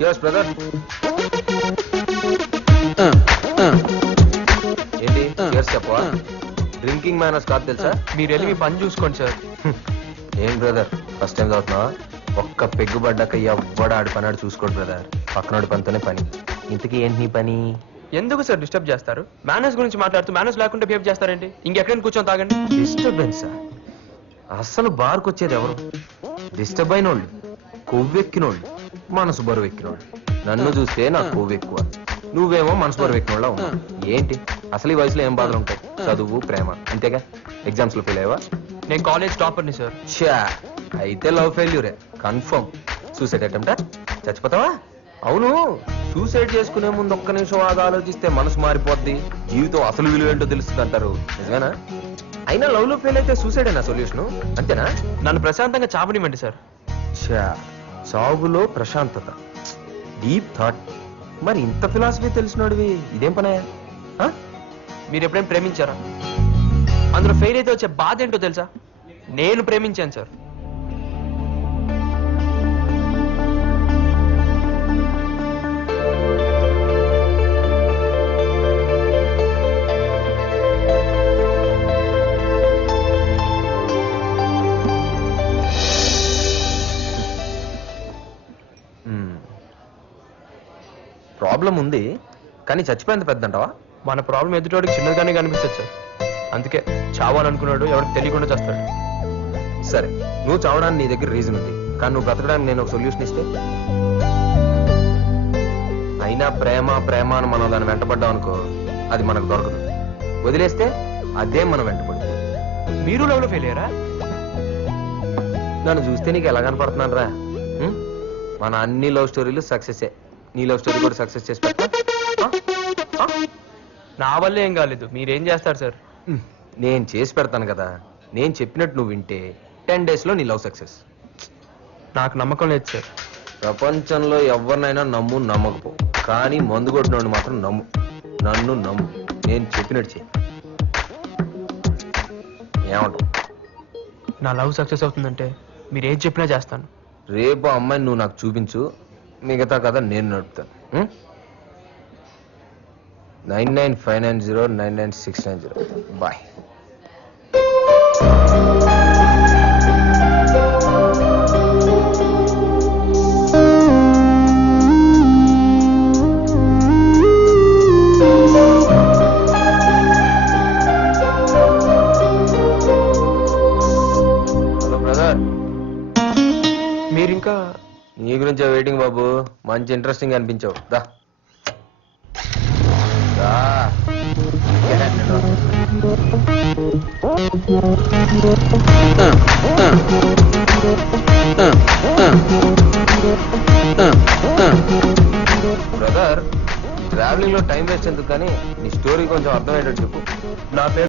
Cheers brother. ఏంటి cheers చెప్పవా? Drinking manners కాదు తెలుసా? మీరు వెళ్ళి మీ పని చూసుకోండి సార్. ఏం బ్రదర్ ఫస్ట్ టైం చదువుతున్నావా? ఒక్క పెగ్గు పడ్డాక ఎవ్వడ ఆడి పని ఆడు చూసుకోడు బ్రదర్. పక్కనోడి పనితోనే పని. ఇంతకీ ఏంటి నీ పని? ఎందుకు సార్ డిస్టర్బ్ చేస్తారు? మేనేజ్ గురించి మాట్లాడుతూ మేనేజ్ లేకుండా బిహేవ్ చేస్తారేంటి? ఇంకెక్కడైనా కూర్చొని తాగండి. డిస్టర్బెన్సా? అస్సలు బార్కు వచ్చేది ఎవరు? డిస్టర్బ్ అయినోళ్ళు, కొవ్వెక్కినోళ్ళు, మనసు బరువు ఎక్కినోళ్ళు. నన్ను చూస్తే నాకు కొవ్వు ఎక్కువ, నువ్వేమో మనసు బరువు ఎక్కినోళ్ళ ఉన్నావు. ఏంటి అసలు ఈ వయసులో ఏం బాధలు ఉంటాయి? చదువు, ప్రేమ, అంతేగా. ఎగ్జామ్స్ లో ఫెయిల్ అయ్యావా? నేను కాలేజ్ టాపర్ని సార్. ఛా, అయితే లవ్ ఫెయిల్యూరే కన్ఫర్మ్. సూసైడ్ అటెంప్టా? చచ్చిపోతావా? అవును, సూసైడ్ చేసుకునే ముందు ఒక్క నిమిషం ఆగా ఆలోచిస్తే మనసు మారిపోద్ది, జీవితం అసలు విలువ ఏంటో తెలుస్తుంది అంటారు. నిజమేనా? అయినా లవ్ లో ఫెయిల్ అయితే సూసైడ్ అయినా సొల్యూషన్ అంతేనా? నన్ను ప్రశాంతంగా చావనివ్వండి సార్. ఛా, చావులో ప్రశాంతత, డీప్ థాట్. మరి ఇంత ఫిలాసఫీ తెలిసినోడివి ఇదేం పనే? మీరు ఎప్పుడైనా ప్రేమించారా? అందులో ఫెయిల్ అయితే వచ్చే బాధ ఏంటో తెలుసా? నేను ప్రేమించాను సార్. ప్రాబ్లం ఉంది కానీ చచ్చిపోయేంత పెద్ద అంటావా? మన ప్రాబ్లం ఎదుటోడికి చిన్నగానే కనిపిస్తుంది సార్. అందుకే చావాలనుకున్నాడు ఎవరికి తెలియకుండా చేస్తాడు. సరే, నువ్వు చావడానికి నీ దగ్గర రీజన్ ఉంది, కానీ నువ్వు బ్రతకడానికి నేను ఒక సొల్యూషన్ ఇస్తే? అయినా ప్రేమ ప్రేమ అని మనం దాన్ని వెంటపడ్డాం అనుకో, అది మనకు దొరకదు. వదిలేస్తే అదే మనం వెంటపడుతుంది. మీరు లవ్ లో ఫెయిల్ అయ్యారా? నన్ను చూస్తే నీకు ఎలా కనపడుతున్నాను రా? మన అన్ని లవ్ స్టోరీలు సక్సెసే. నీ లవ్ స్టోరీ కూడా సక్సెస్ చేసి పెట్టా? నా వల్ల ఏం కాలేదు, మీరేం చేస్తారు సార్? నేను చేసి పెడతాను కదా. నేను చెప్పినట్టు నువ్వు వింటే 10 days లో నీ లవ్ సక్సెస్. నాకు నమ్మకం లేదు సార్. ప్రపంచంలో ఎవరినైనా నమ్ము, నమ్మకపో, కానీ మందు కొట్టినోడు మాత్రం నమ్ము. నన్ను నమ్ము, నేను చెప్పినట్టు చెయ్యి. ఏమంటావు? నా లవ్ సక్సెస్ అవుతుందంటే మీరు ఏం చెప్పినా చేస్తాను. రేపు ఆ అమ్మాయిని నువ్వు నాకు చూపించు, మిగతా కదా నేను నడుపుతాను. 9959099690. బాయ్. Hello brother. మీరింకా నీ గురించే వెయిటింగ్ బాబు. మంచి ఇంట్రెస్టింగ్ అనిపించావు. దా దా. బ్రదర్, ట్రావెలింగ్ లో టైం వేస్ట్ ఎందుకు, కానీ నీ స్టోరీ కొంచెం అర్థమయ్యేటట్టు చెప్పు. నా పేరు